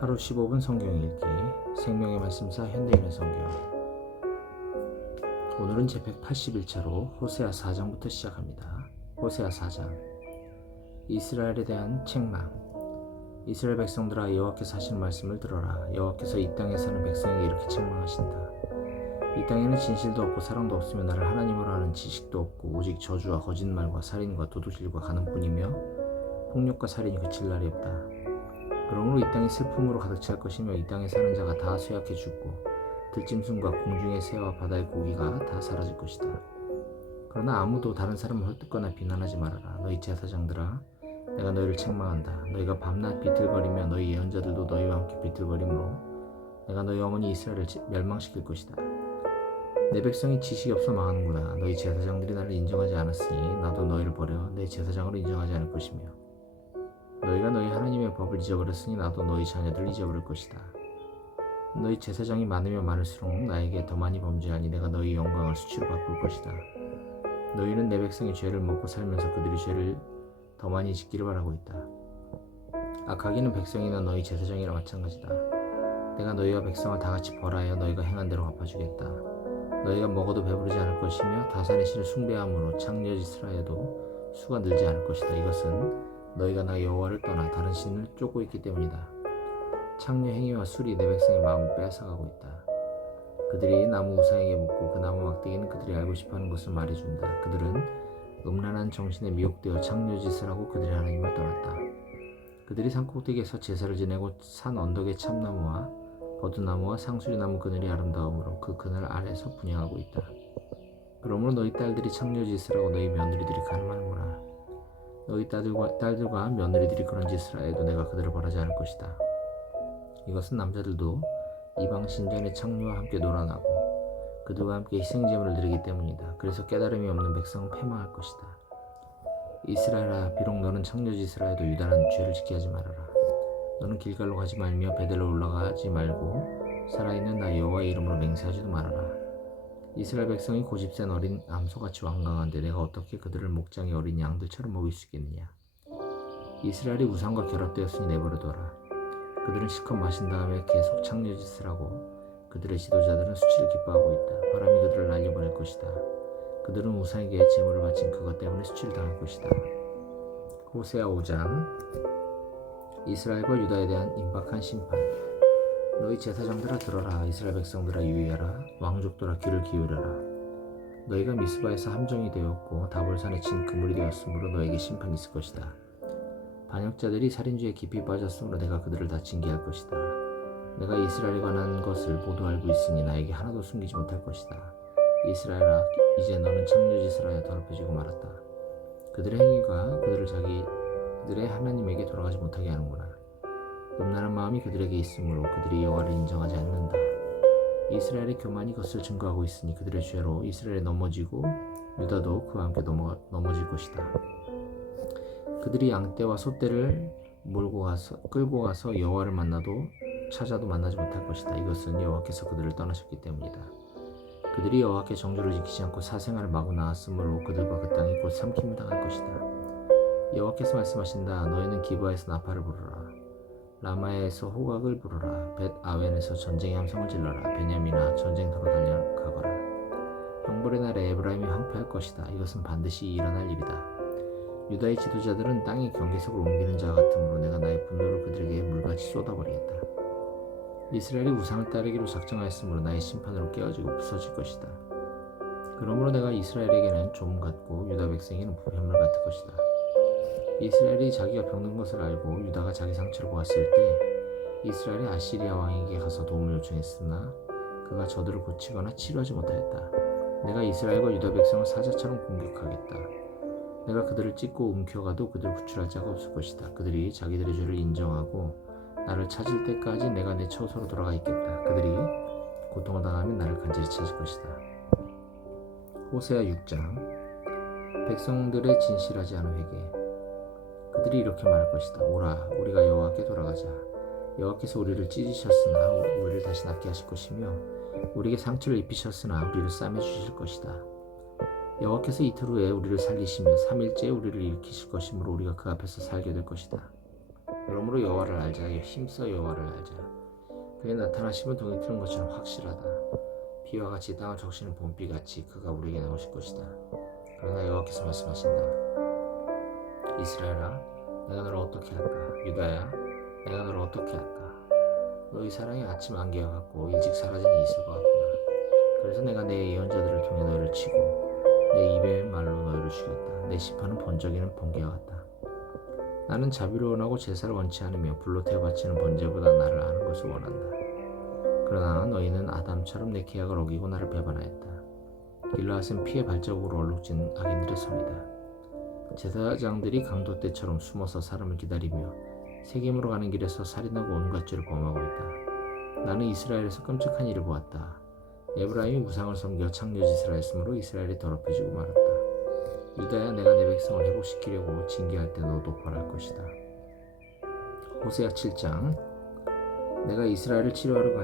하루 15분 성경 읽기 생명의 말씀사 현대인의 성경. 오늘은 제 181차로 호세아 4장부터 시작합니다. 호세아 4장. 이스라엘에 대한 책망. 이스라엘 백성들아, 여호와께서 하시는 말씀을 들어라. 여호와께서 이 땅에 사는 백성에게 이렇게 책망하신다. 이 땅에는 진실도 없고 사랑도 없으며 나를 하나님으로 하는 지식도 없고 오직 저주와 거짓말과 살인과 도둑질과 간음뿐이며 폭력과 살인이 그칠 날이 없다. 그러므로 이 땅이 슬픔으로 가득 찰 것이며 이 땅에 사는 자가 다 쇠약해 죽고 들짐승과 공중의 새와 바다의 고기가 다 사라질 것이다. 그러나 아무도 다른 사람을 헐뜯거나 비난하지 말아라. 너희 제사장들아, 내가 너희를 책망한다. 너희가 밤낮 비틀거리며 너희 예언자들도 너희와 함께 비틀거리므로 내가 너희 어머니 이스라엘을 멸망시킬 것이다. 내 백성이 지식이 없어 망하는구나. 너희 제사장들이 나를 인정하지 않았으니 나도 너희를 버려 내 제사장으로 인정하지 않을 것이며 너희가 너희 하나님의 법을 잊어버렸으니 나도 너희 자녀들을 잊어버릴 것이다. 너희 제사장이 많으면 많을수록 나에게 더 많이 범죄하니 내가 너희 영광을 수치로 바꿀 것이다. 너희는 내 백성의 죄를 먹고 살면서 그들이 죄를 더 많이 짓기를 바라고 있다. 악하기는 백성이나 너희 제사장이라 마찬가지다. 내가 너희와 백성을 다 같이 벌하여 너희가 행한 대로 갚아주겠다. 너희가 먹어도 배부르지 않을 것이며 다산의 신을 숭배함으로 창녀짓을 하여도 수가 늘지 않을 것이다. 이것은 너희가 나 여호와를 떠나 다른 신을 쫓고 있기 때문이다. 창녀 행위와 술이 내 백성의 마음을 빼앗아가고 있다. 그들이 나무 우상에게 묻고 그 나무 막대기는 그들이 알고 싶어하는 것을 말해준다. 그들은 음란한 정신에 미혹되어 창녀짓을 하고 그들의 하나님을 떠났다. 그들이 산꼭대기에서 제사를 지내고 산 언덕의 참나무와 버드나무와 상수리나무 그늘이 아름다움으로 그 그늘 아래서 분향하고 있다. 그러므로 너희 딸들이 창녀짓을 하고 너희 며느리들이 가늠하는구나. 너희 딸들과 며느리들이 그런 짓을 하여도 내가 그들을 벌하지 않을 것이다. 이것은 남자들도 이방 신전의 창녀와 함께 놀아나고 그들과 함께 희생제물을 드리기 때문이다. 그래서 깨달음이 없는 백성은 패망할 것이다. 이스라엘아, 비록 너는 창녀짓을 하여도 유다는 죄를 짓게 하지 말아라. 너는 길갈로 가지 말며 베델로 올라가지 말고 살아있는 나 여호와의 이름으로 맹세하지도 말아라. 이스라엘 백성이 고집센 어린 암소같이 완강한데 내가 어떻게 그들을 목장의 어린 양들처럼 먹일 수 있겠느냐. 이스라엘이 우상과 결합되었으니 내버려둬라. 그들은 실컷 마신 다음에 계속 창녀짓을 하고 그들의 지도자들은 수치를 기뻐하고 있다. 바람이 그들을 날려보낼 것이다. 그들은 우상에게 제물을 바친 그것 때문에 수치를 당할 것이다. 호세아 5장. 이스라엘과 유다에 대한 임박한 심판. 너희 제사장들아 들어라. 이스라엘 백성들아 유의하라. 왕족들아 귀를 기울여라. 너희가 미스바에서 함정이 되었고 다볼산에 친 그물이 되었으므로 너에게 심판이 있을 것이다. 반역자들이 살인죄에 깊이 빠졌으므로 내가 그들을 다 징계할 것이다. 내가 이스라엘에 관한 것을 모두 알고 있으니 나에게 하나도 숨기지 못할 것이다. 이스라엘아, 이제 너는 창녀짓을 하여 더럽혀지고 말았다. 그들의 행위가 그들을 자기들의 하나님에게 돌아가지 못하게 하는구나. 음란한 마음이 그들에게 있으므로 그들이 여호와를 인정하지 않는다. 이스라엘의 교만이 그것을 증거하고 있으니 그들의 죄로 이스라엘이 넘어지고 유다도 그와 함께 넘어질 것이다. 그들이 양떼와 소떼를 끌고 가서 여호와를 찾아도 만나지 못할 것이다. 이것은 여호와께서 그들을 떠나셨기 때문이다. 그들이 여호와께 정죄를 지키지 않고 사생활을 마구 낳았으므로 그들과 그 땅이 곧 삼킴을 당할 것이다. 여호와께서 말씀하신다. 너희는 기브아에서 나팔을 부르라. 라마에서 호각을 부르라. 벳 아웬에서 전쟁의 함성을 질러라. 베냐민아, 전쟁터로 달려가거라. 형벌의 날에 에브라임이 황폐할 것이다. 이것은 반드시 일어날 일이다. 유다의 지도자들은 땅의 경계석을 옮기는 자 같으므로 내가 나의 분노를 그들에게 물같이 쏟아버리겠다. 이스라엘이 우상을 따르기로 작정하였으므로 나의 심판으로 깨어지고 부서질 것이다. 그러므로 내가 이스라엘에게는 조문 같고 유다 백성에게는 부편물 같을 것이다. 이스라엘이 자기가 병든 것을 알고 유다가 자기 상처를 보았을 때 이스라엘이 아시리아 왕에게 가서 도움을 요청했으나 그가 저들을 고치거나 치료하지 못하였다. 내가 이스라엘과 유다 백성을 사자처럼 공격하겠다. 내가 그들을 찢고 움켜가도 그들을 구출할 자가 없을 것이다. 그들이 자기들의 죄를 인정하고 나를 찾을 때까지 내가 내 처소로 돌아가 있겠다. 그들이 고통을 당하면 나를 간절히 찾을 것이다. 호세아 6장. 백성들의 진실하지 않은 회개. 그들이 이렇게 말할 것이다. 오라, 우리가 여호와께 돌아가자. 여호와께서 우리를 찢으셨으나 우리를 다시 낫게 하실 것이며 우리에게 상처를 입히셨으나 우리를 싸매 주실 것이다. 여호와께서 이틀 후에 우리를 살리시며 3일째에 우리를 일으키실 것이므로 우리가 그 앞에서 살게 될 것이다. 그러므로 여호와를 알자. 힘써 여호와를 알자. 그의 나타나심은 동이 트는 것처럼 확실하다. 비와 같이 땅을 적시는 봄비같이 그가 우리에게 나오실 것이다. 그러나 여호와께서 말씀하신다. 이스라엘아, 내가 너를 어떻게 할까? 유다야, 내가 너를 어떻게 할까? 너희 사랑이 아침 안개와 같고 일찍 사라지는 이슬과 같구나. 그래서 내가 내 예언자들을 통해 너희를 치고 내 입의 말로 너희를 죽였다. 내 시판은 번쩍이는 번개와 같다. 나는 자비를 원하고 제사를 원치 않으며 불로 태워바치는 번제보다 나를 아는 것을 원한다. 그러나 너희는 아담처럼 내 계약을 어기고 나를 배반하였다. 길르앗은 피의 발자국으로 얼룩진 악인들의 성이다. 제사장들이 강도 때처럼 숨어서 사람을 기다리며 세겜으로 가는 길에서 살인하고 온갖 죄를 범하고 있다. 나는 이스라엘에서 끔찍한 일을 보았다. 에브라임이 우상을 섬겨 창녀짓을 하였으므로 이스라엘이 더럽혀지고 말았다. 유다야, 내가 내 백성을 회복시키려고 징계할 때 너도 벌할 것이다. 호세아 7장. 내가 이스라엘을 치료하려고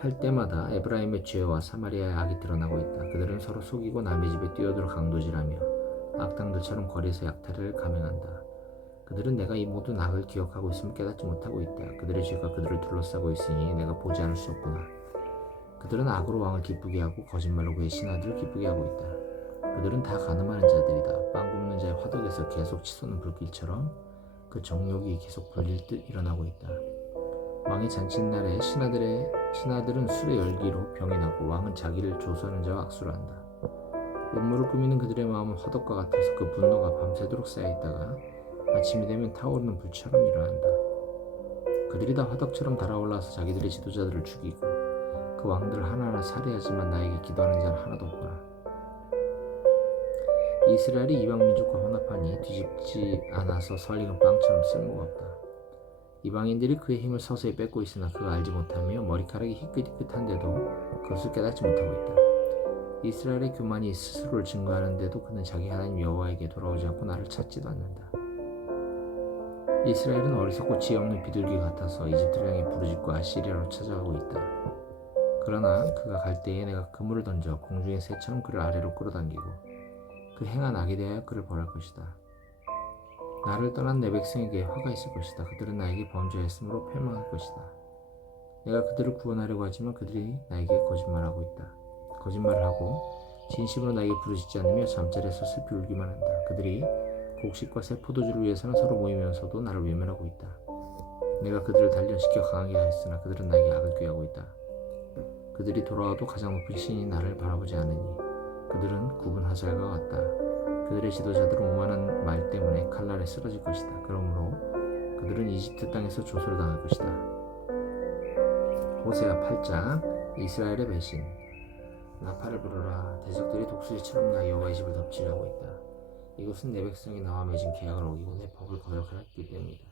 할 때마다 에브라임의 죄와 사마리아의 악이 드러나고 있다. 그들은 서로 속이고 남의 집에 뛰어들어 강도질하며 악당들처럼 거리에서 약탈을 감행한다. 그들은 내가 이 모든 악을 기억하고 있음을 깨닫지 못하고 있다. 그들의 죄가 그들을 둘러싸고 있으니 내가 보지 않을 수 없구나. 그들은 악으로 왕을 기쁘게 하고 거짓말로 그의 신하들을 기쁘게 하고 있다. 그들은 다 가늠하는 자들이다. 빵 굽는 자의 화덕에서 계속 치솟는 불길처럼 그 정욕이 계속 불릴 듯 일어나고 있다. 왕이 잔칫날에 신하들은 술의 열기로 병이 나고 왕은 자기를 조소하는 자와 악수를 한다. 음모를 꾸미는 그들의 마음은 화덕과 같아서 그 분노가 밤새도록 쌓여있다가 아침이 되면 타오르는 불처럼 일어난다. 그들이 다 화덕처럼 달아올라서 자기들의 지도자들을 죽이고 그 왕들을 하나하나 살해하지만 나에게 기도하는 자는 하나도 없구나. 이스라엘이 이방 민족과 혼합하니 뒤집지 않아서 설익은 빵처럼 쓸모가 없다. 이방인들이 그의 힘을 서서히 뺏고 있으나 그가 알지 못하며 머리카락이 희끗희끗한데도 그것을 깨닫지 못하고 있다. 이스라엘의 교만이 스스로를 증거하는데도 그는 자기 하나님 여호와에게 돌아오지 않고 나를 찾지도 않는다. 이스라엘은 어리석고 지혜 없는 비둘기 같아서 이집트를 향해 부르짖고 아시리아로 찾아가고 있다. 그러나 그가 갈 때에 내가 그물을 던져 공중의 새처럼 그를 아래로 끌어당기고 그 행한 악에 대하여 그를 벌할 것이다. 나를 떠난 내 백성에게 화가 있을 것이다. 그들은 나에게 범죄했으므로 패망할 것이다. 내가 그들을 구원하려고 하지만 그들이 나에게 거짓말하고 있다. 거짓말을 하고 진심으로 나에게 부르짖지 않으며 잠자리에서 슬피 울기만 한다. 그들이 곡식과 새 포도주를 위해서는 서로 모이면서도 나를 외면하고 있다. 내가 그들을 단련시켜 강하게 하였으나 그들은 나에게 악을 꾀하고 있다. 그들이 돌아와도 가장 높은 신이 나를 바라보지 않으니 그들은 굽은 화살과 같다. 그들의 지도자들은 오만한 말 때문에 칼날에 쓰러질 것이다. 그러므로 그들은 이집트 땅에서 조소를 당할 것이다. 호세아 8장. 이스라엘의 배신. 나팔을 부르라. 대적들이 독수리처럼 나 여호와의 집을 덮치려고 있다. 이것은 내 백성이 나와 맺은 계약을 어기고 내 법을 거역하였기 때문이다.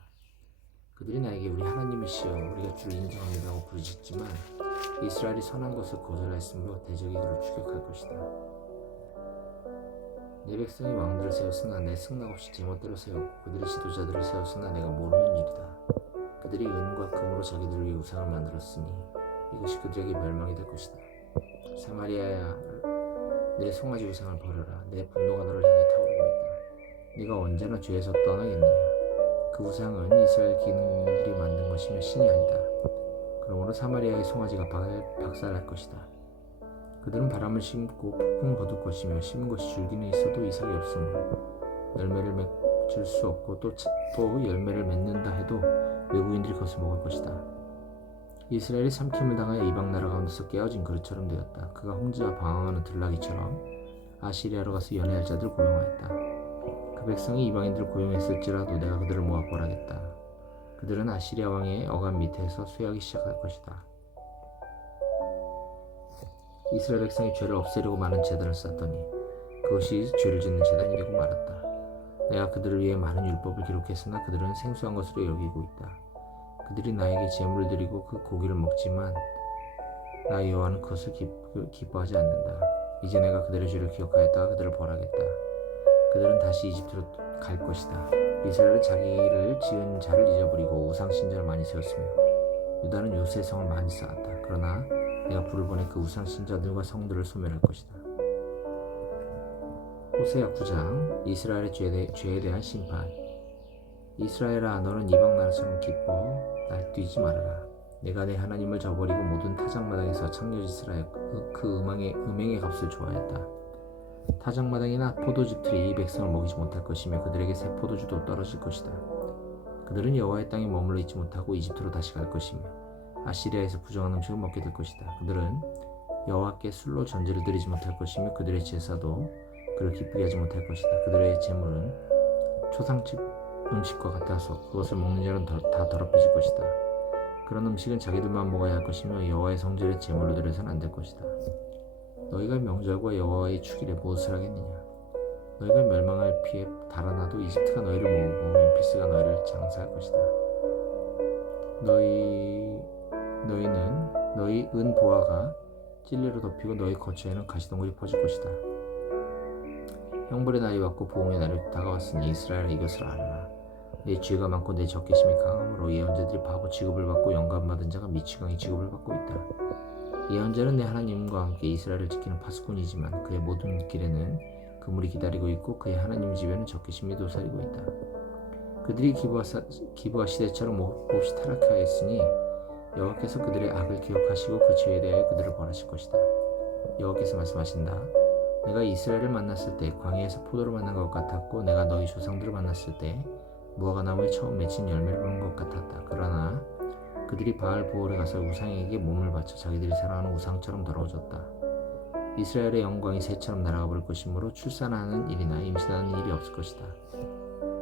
그들이 나에게 우리 하나님이시여 우리가 주를 인정합니다고 부르짖지만 이스라엘이 선한 것을 거절하였으므로 대적이 그를 추격할 것이다. 내 백성이 왕들을 세웠으나 내 승낙 없이 제멋대로 세웠고 그들의 지도자들을 세웠으나 내가 모르는 일이다. 그들이 은과 금으로 자기들을 위해 우상을 만들었으니 이것이 그들에게 멸망이 될 것이다. 사마리아야, 내 송아지 우상을 버려라. 내 분노가 너를 향해 타오르고 있다. 네가 언제나 죄에서 떠나겠느냐. 그 우상은 이스라엘 기능들이 만든 것이며 신이 아니다. 그러므로 사마리아의 송아지가 박살날 것이다. 그들은 바람을 심고 폭풍을 거둘 것이며 심은 것이 줄기는 있어도 이삭이 없으므로 열매를 맺을 수 없고 또 열매를 맺는다 해도 외국인들이 그것을 먹을 것이다. 이스라엘이 삼킴을 당하여 이방 나라 가운데서 깨어진 그릇처럼 되었다. 그가 홍지와 방황하는 들나귀처럼 아시리아로 가서 연애할 자들을 고용하였다. 그 백성이 이방인들을 고용했을지라도 내가 그들을 모아 벌하겠다. 그들은 아시리아 왕의 어감 밑에서 쇠하기 시작할 것이다. 이스라엘 백성이 죄를 없애려고 많은 제단을 쌓더니 그것이 죄를 짓는 제단이 되고 말았다. 내가 그들을 위해 많은 율법을 기록했으나 그들은 생소한 것으로 여기고 있다. 그들이 나에게 제물을 드리고 그 고기를 먹지만 나 여호와는 그것을 기뻐하지 않는다. 이제 내가 그들의 죄를 기억하였다가 그들을 벌하겠다. 그들은 다시 이집트로 갈 것이다. 이스라엘은 자기를 지은 자를 잊어버리고 우상 신전을 많이 세웠으며 유다는 요새 성을 많이 쌓았다. 그러나 내가 불을 보내 그 우상 신전들과 성들을 소멸할 것이다. 호세아 9장. 이스라엘의 죄에 대한 심판. 이스라엘아, 너는 이방 나라처럼 기뻐 날뛰지 말아라. 내가 내 하나님을 저버리고 모든 타작마당에서 창녀짓을 하여 그 음행의 값을 좋아했다. 타작마당이나 포도즙들이 이 백성을 먹이지 못할 것이며 그들에게 새 포도주도 떨어질 것이다. 그들은 여호와의 땅에 머물러 있지 못하고 이집트로 다시 갈 것이며 아시리아에서 부정한 음식을 먹게 될 것이다. 그들은 여호와께 술로 전제를 드리지 못할 것이며 그들의 제사도 그를 기쁘게 하지 못할 것이다. 그들의 제물은 초상집 음식과 같아서 그것을 먹는 자는 다 더럽혀질 것이다. 그런 음식은 자기들만 먹어야 할 것이며 여호와의 성전에 제물로 드려서는 안 될 것이다. 너희가 명절과 여호와의 축일에 무엇을 하겠느냐? 너희가 멸망할 피에 달아나도 이집트가 너희를 모으고 멤피스가 너희를 장사할 것이다. 너희는 너희 은 보화가 찔레로 덮이고 너희 거처에는 가시덩굴이 퍼질 것이다. 형벌의 날이 왔고 보응의 날이 다가왔으니 이스라엘아, 이것을 알아라. 내 죄가 많고 내 적개심이 강함으로 예언자들이 바보 취급을 받고 영감받은 자가 미치광이 취급을 받고 있다. 예언자는 내 하나님과 함께 이스라엘을 지키는 파수꾼이지만 그의 모든 길에는 그물이 기다리고 있고 그의 하나님 집에는 적개심이 도사리고 있다. 그들이 기브아 시대처럼 몹시 타락하였으니 여호와께서 그들의 악을 기억하시고 그 죄에 대하여 그들을 벌하실 것이다. 여호와께서 말씀하신다. 내가 이스라엘을 만났을 때 광야에서 포도를 만난 것 같았고 내가 너희 조상들을 만났을 때 무화과 나무에 처음 맺힌 열매를 보는 것 같았다. 그러나 그들이 바알 보올에 가서 우상에게 몸을 바쳐 자기들이 사랑하는 우상처럼 더러워졌다. 이스라엘의 영광이 새처럼 날아가 버릴 것이므로 출산하는 일이나 임신하는 일이 없을 것이다.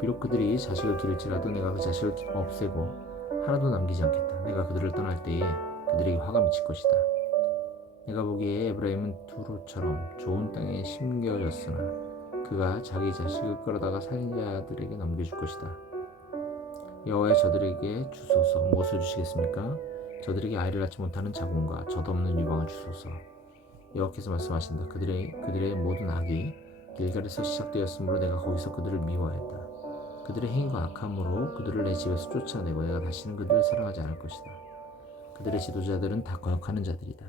비록 그들이 자식을 기를지라도 내가 그 자식을 없애고 하나도 남기지 않겠다. 내가 그들을 떠날 때에 그들에게 화가 미칠 것이다. 내가 보기에 에브라임은 두로처럼 좋은 땅에 심겨졌으나 그가 자기 자식을 끌어다가 살인자들에게 넘겨줄 것이다. 여호와여, 저들에게 주소서. 무엇을 주시겠습니까? 저들에게 아이를 낳지 못하는 자궁과 젖없는 유방을 주소서. 여호와께서 말씀하신다. 그들의 모든 악이 길갈에서 시작되었으므로 내가 거기서 그들을 미워했다. 그들의 행위가 악함으로 그들을 내 집에서 쫓아내고 내가 다시는 그들을 사랑하지 않을 것이다. 그들의 지도자들은 다 거역하는 자들이다.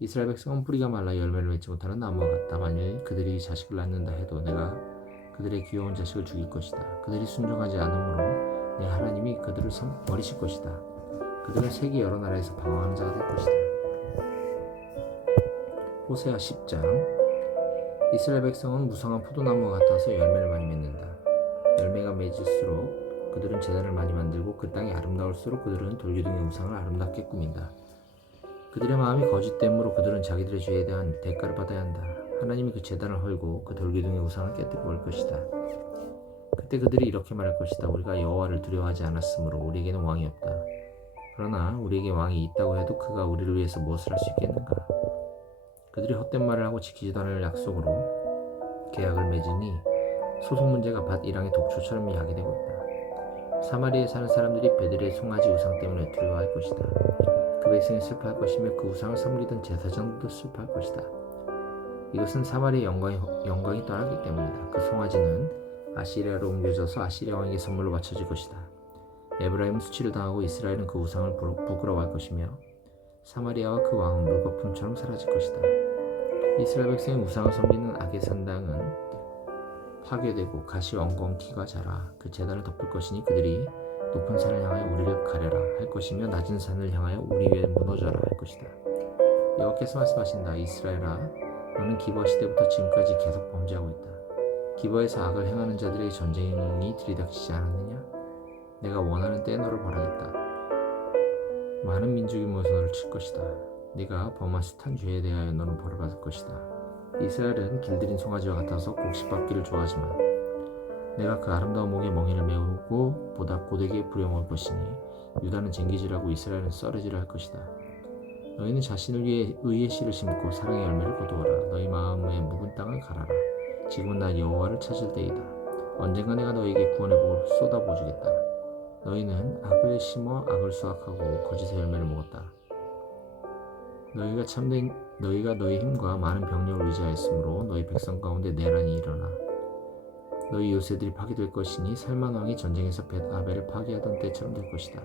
이스라엘 백성은 뿌리가 말라 열매를 맺지 못하는 나무와 같다. 만일 그들이 자식을 낳는다 해도 내가 그들의 귀여운 자식을 죽일 것이다. 그들이 순종하지 않으므로 내 하나님이 그들을 버리실 것이다. 그들은 세계 여러 나라에서 방황하는 자가 될 것이다. 호세아 10장. 이스라엘 백성은 무성한 포도나무와 같아서 열매를 많이 맺는다. 열매가 맺을수록 그들은 제단을 많이 만들고 그 땅이 아름다울수록 그들은 돌기둥의 우상을 아름답게 꾸민다. 그들의 마음이 거짓됨으로 그들은 자기들의 죄에 대한 대가를 받아야 한다. 하나님이 그 제단을 헐고 그 돌기둥의 우상을 깨뜨리고 올 것이다. 그때 그들이 이렇게 말할 것이다. 우리가 여호와를 두려워하지 않았으므로 우리에게는 왕이 없다. 그러나 우리에게 왕이 있다고 해도 그가 우리를 위해서 무엇을 할 수 있겠는가? 그들이 헛된 말을 하고 지키지도 않을 약속으로 계약을 맺으니 소송 문제가 밭 일항의 독초처럼 야기되고 있다. 사마리아에 사는 사람들이 베들의 송아지 우상 때문에 두려워할 것이다. 그 백성이 슬퍼할 것이며 그 우상을 섬기던 제사장들도 슬퍼할 것이다. 이것은 사마리아의 영광이 떠나기 때문이다. 그 송아지는 아시리아로 옮겨져서 아시리아 왕에게 선물로 바쳐질 것이다. 에브라임은 수치를 당하고 이스라엘은 그 우상을 부끄러워할 것이며 사마리아와 그 왕은 물거품처럼 사라질 것이다. 이스라엘 백성이 우상을 섬기는 악의 산당은 파괴되고 가시 엉겅퀴가 자라 그 제단을 덮을 것이니 그들이 높은 산을 향하여 우리를 가려라 할 것이며 낮은 산을 향하여 우리 위에 무너져라 할 것이다. 여호와께서 말씀하신다. 이스라엘아, 너는 기브아 시대부터 지금까지 계속 범죄하고 있다. 기브아에서 악을 행하는 자들에게 전쟁이 들이닥치지 않았느냐? 내가 원하는 때에 너를 벌하겠다. 많은 민족이 모여서 너를 칠 것이다. 네가 범한 숱한 죄에 대하여 너는 벌을 받을 것이다. 이스라엘은 길들인 송아지와 같아서 곡식밟기를 좋아하지만 내가 그 아름다운 목에 멍에를 메우고 보다 고되게 부려먹을 것이니 유다는 쟁기질하고 이스라엘은 썰어질을 할 것이다. 너희는 자신을 위해 의의 씨를 심고 사랑의 열매를 거두어라. 너희 마음의 묵은 땅을 갈아라. 지금은 나 여호와를 찾을 때이다. 언젠가 내가 너희에게 구원의 복을 쏟아부어주겠다. 너희는 악을 심어 악을 수확하고 거짓의 열매를 먹었다. 너희가 너희 힘과 많은 병력을 의지하였으므로 너희 백성 가운데 내란이 일어나 너희 요새들이 파괴될 것이니 살만 왕이 전쟁에서 벳아벨을 파괴하던 때처럼 될 것이다.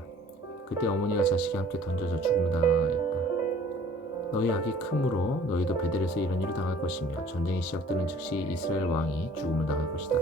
그때 어머니와 자식이 함께 던져져 죽음을 당하였다. 너희 악이 크므로 너희도 베델에서 이런 일을 당할 것이며 전쟁이 시작되는 즉시 이스라엘 왕이 죽음을 당할 것이다.